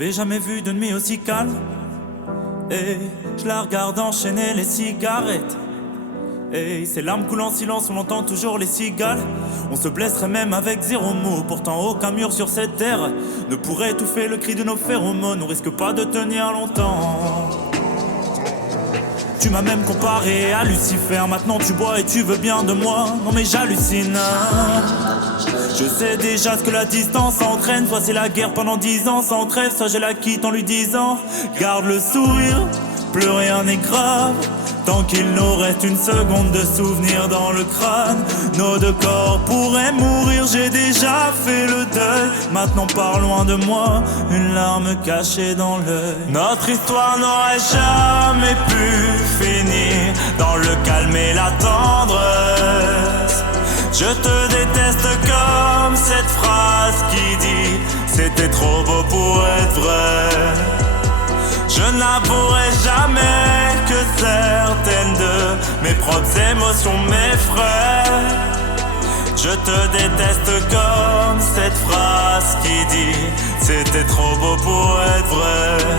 J'avais jamais vu de nuit aussi calme. Et je la regarde enchaîner les cigarettes. Et ces larmes coulent en silence, on entend toujours les cigales. On se blesserait même avec zéro mot. Pourtant aucun mur sur cette terre ne pourrait étouffer le cri de nos phéromones. On risque pas de tenir longtemps. Tu m'as même comparé à Lucifer. Maintenant tu bois et tu veux bien de moi. Non mais j'hallucine. Je sais déjà ce que la distance entraîne. Soit c'est la guerre pendant 10 ans sans trêve, soit je la quitte en lui disant garde le sourire, plus rien n'est grave. Tant qu'il nous reste une seconde de souvenir dans le crâne, nos deux corps pourraient mourir, j'ai déjà fait le deuil. Maintenant pars loin de moi, une larme cachée dans l'œil. Notre histoire n'aurait jamais pu finir dans le calme et la tendresse. Je te déteste comme cette phrase qui dit c'était trop beau pour être vrai. Je n'avouerai jamais que certaines de mes propres émotions m'effraient. Je te déteste comme cette phrase qui dit c'était trop beau pour être vrai.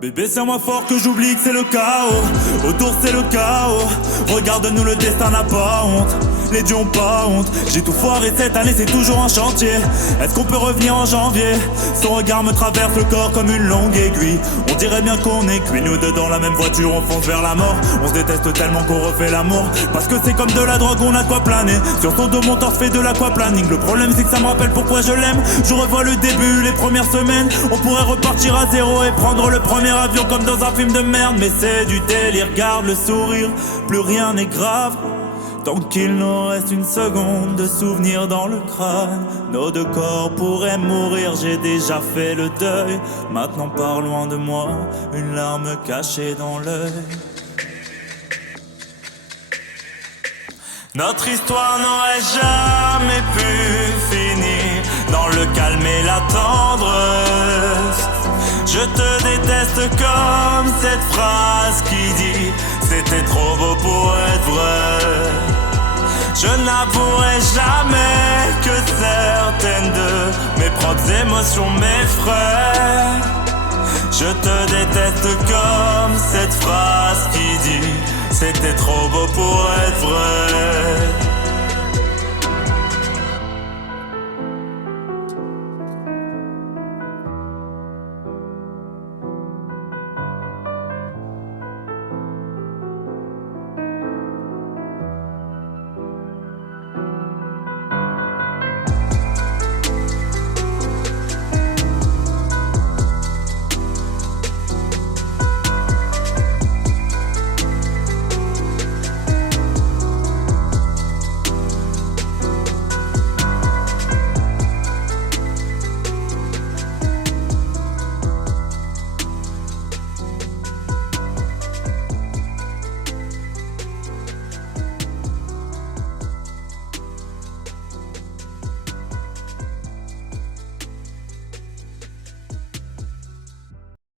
Bébé serre-moi fort que j'oublie que c'est le chaos. Autour c'est le chaos. Regarde-nous, le destin n'a pas honte. Les dieux ont pas honte. J'ai tout foiré cette année, c'est toujours un chantier. Est-ce qu'on peut revenir en janvier? Son regard me traverse le corps comme une longue aiguille. On dirait bien qu'on est cuits, nous deux dans la même voiture, on fonce vers la mort. On se déteste tellement qu'on refait l'amour. Parce que c'est comme de la drogue, on a quoi planer. Sur son dos mon torse fait de l'aquaplaning. Le problème c'est que ça me rappelle pourquoi je l'aime. Je revois le début, les premières semaines. On pourrait repartir à zéro et prendre le premier avion comme dans un film de merde. Mais c'est du délire, garde le sourire, plus rien n'est grave. Tant qu'il nous reste une seconde de souvenir dans le crâne, nos deux corps pourraient mourir, j'ai déjà fait le deuil. Maintenant pars loin de moi, une larme cachée dans l'œil. Notre histoire n'aurait jamais pu finir dans le calme et la tendresse. Je te déteste comme cette phrase qui dit c'était trop beau pour être vrai. Je n'avouerai jamais que certaines de mes propres émotions m'effraient. Je te déteste comme cette phrase qui dit c'était trop beau pour être vrai.